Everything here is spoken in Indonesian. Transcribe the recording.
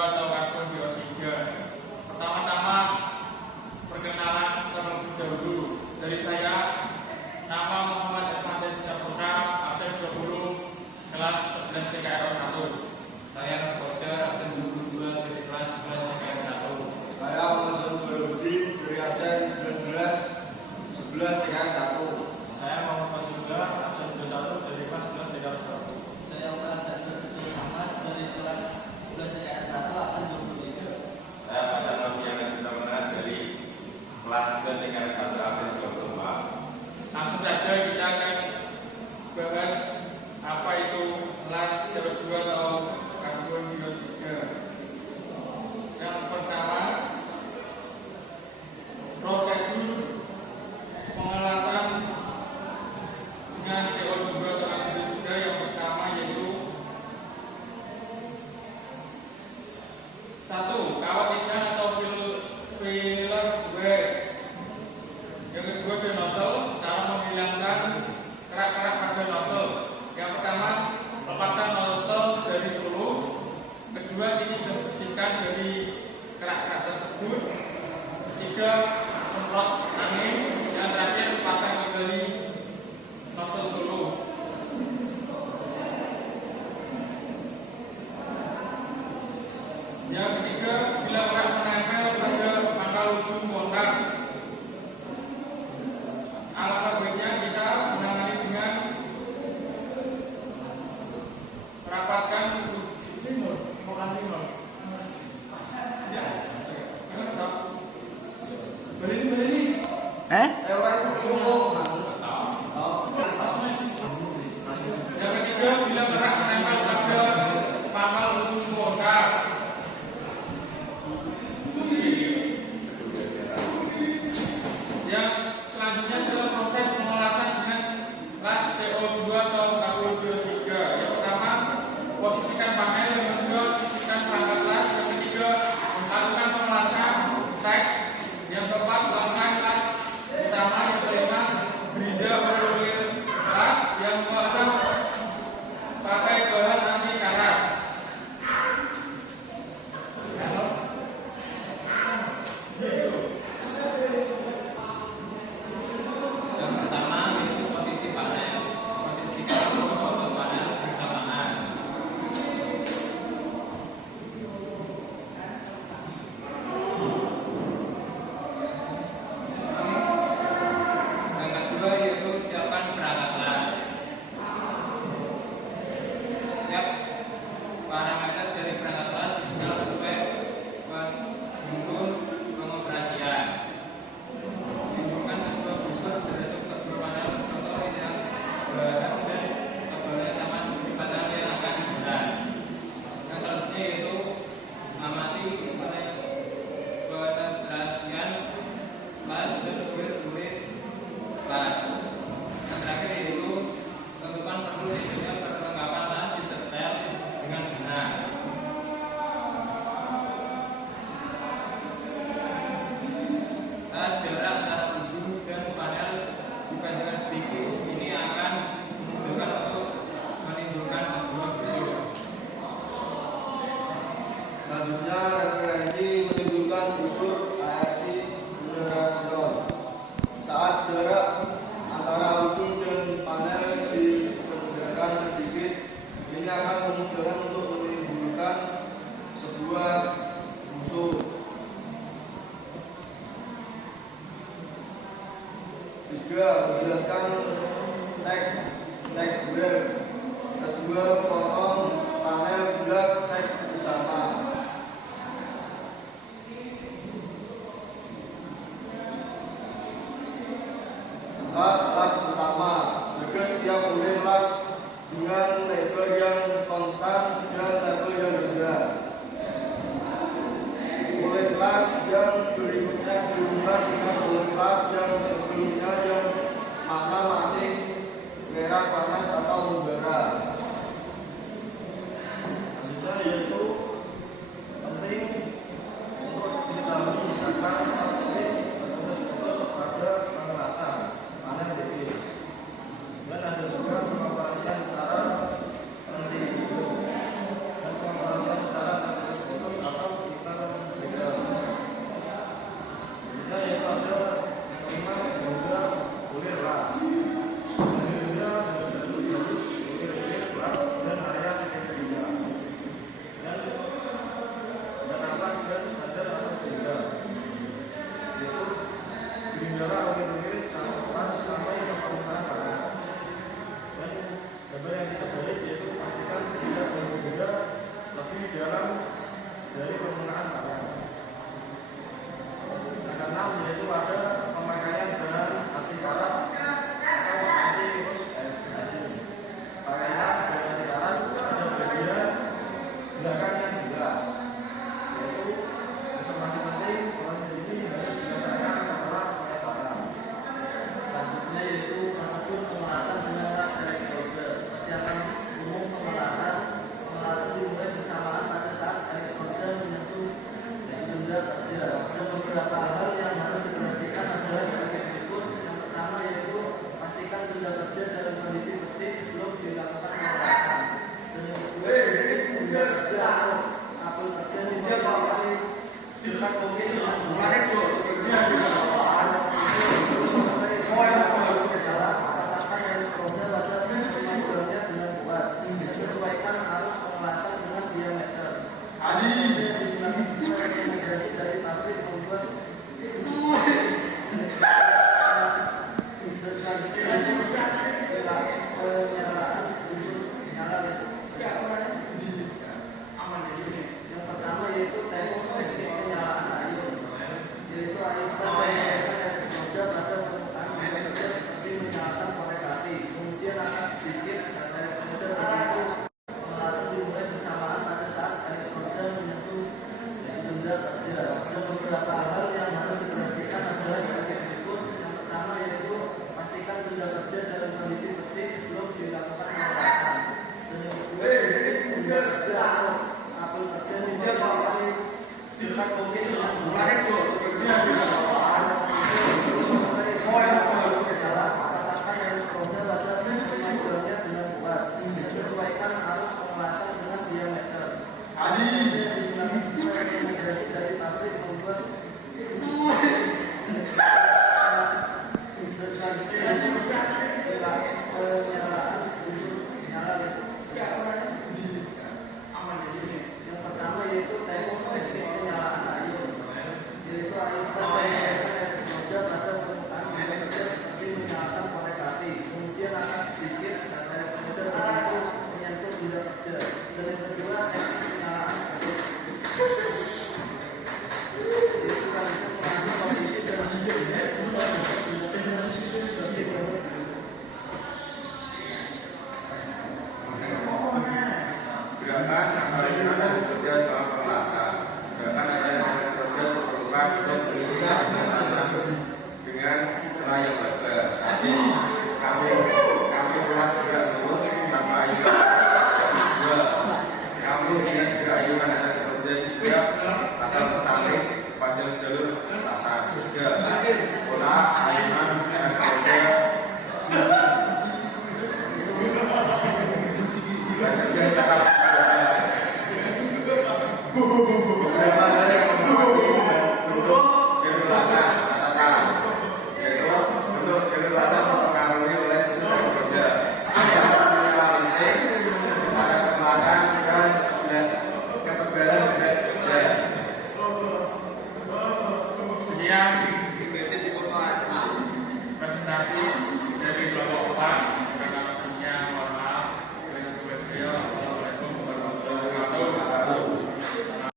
atau karbon dioksida. Pertama-tama perkenalan terlebih dahulu dari saya. Nama Muhammad Irfan Saputra, absen 20, kelas 11 TKR 1. Saya Koda, absen 22 dari kelas 11 TKR 1. Saya Masud Berudi dari absen 11 TKR 1. Saya Muhammad Fazlullah, absen 21 dari kelas 11 TKR 1. Saya Ustaz Abdul Samad dari kelas 11 TKR 1 absen 23. Saya Pasha Noviana Temenan dari kelas 11 TKR 1 absen 24. Langsung saja kita akan bahas apa itu kelas CO2 atau karbon dioksida. Yang pertama, prosedur pengelasan dengan CO2 atau karbon dioksida. Yang pertama yaitu 1. Kawat isan atau filler bed. Yang kedua, nozzle, cara menghilangkan kerak-kerak pada nozzle. Yang pertama, lepaskan nozzle dari seluruh. Kedua, ini sudah bersihkan dari kerak-kerak tersebut. 3. Semprot angin. Yang terakhir, pasang kembali nozzle seluruh. Yang ketiga, bila kerak menempel pada pangkal ujung kontak, alangkah baiknya kita menangani dengan merapatkan Yang ketiga, bila kerak menempel pada pangkal ujung kontak. Yang selanjutnya adalah proses pengelasan dengan gas CO2 atau karbon dioksida. Yang pertama, posisikan panel. Yang kedua, sisihkan perangkat las. Yang ketiga, lakukan pengelasan tag. Yang keempat, lakukan las utama. Yang kelima, gerinda ulir las. Yang keenam, pakai bahan anti karat. Yang pertama yaitu posisi panel. Posisikan bobot panel bersamaan. Yang kedua yaitu siapkan perangkat las. Setiap parameter dari perangkat las digital sesuai menurun pengoperasian. Timbulkan sebuah busur berbentuk sebuah panel contoh yang bahan dan tebalnya sama seperti panel yang akan dibilas. Yang selanjutnya yaitu amati penetrasian las dan kulit las. Yang terakhir yaitu tentukan perlu tidaknya perlengkapan las disetel dengan benar. Saat jarak antara ujung dan panel dipanjangkan sedikit, ini akan memudahkan untuk menimbulkan sebuah busur. Selanjutnya, referensi menimbulkan busur ARC generasion. Saat jarak antara ujung dan panel dipermudakan sedikit, ini akan memudahkan untuk menimbulkan sebuah busur. 3. Menjelaskan tag wear. Kedua, potong panel jelas tag bersama. 4. Las utama. Jaga setiap ulir las dengan label yang konstan dan label yang rendah. Ulir las yang berikutnya diubah dengan ulir las yang sebelumnya yang mana masih merah panas atau membara. Selanjutnya yaitu penting untuk diketahui misalkan atau tulis putus-putus pada pengelasan panel tipis. Dan ada juga pengoperasian secara penting dan pengoperasian secara terputus-putus jalur lintasan. 3. Pola ayunan RTP beberapa hal yang mempengaruhi bentuk jalur lintasan.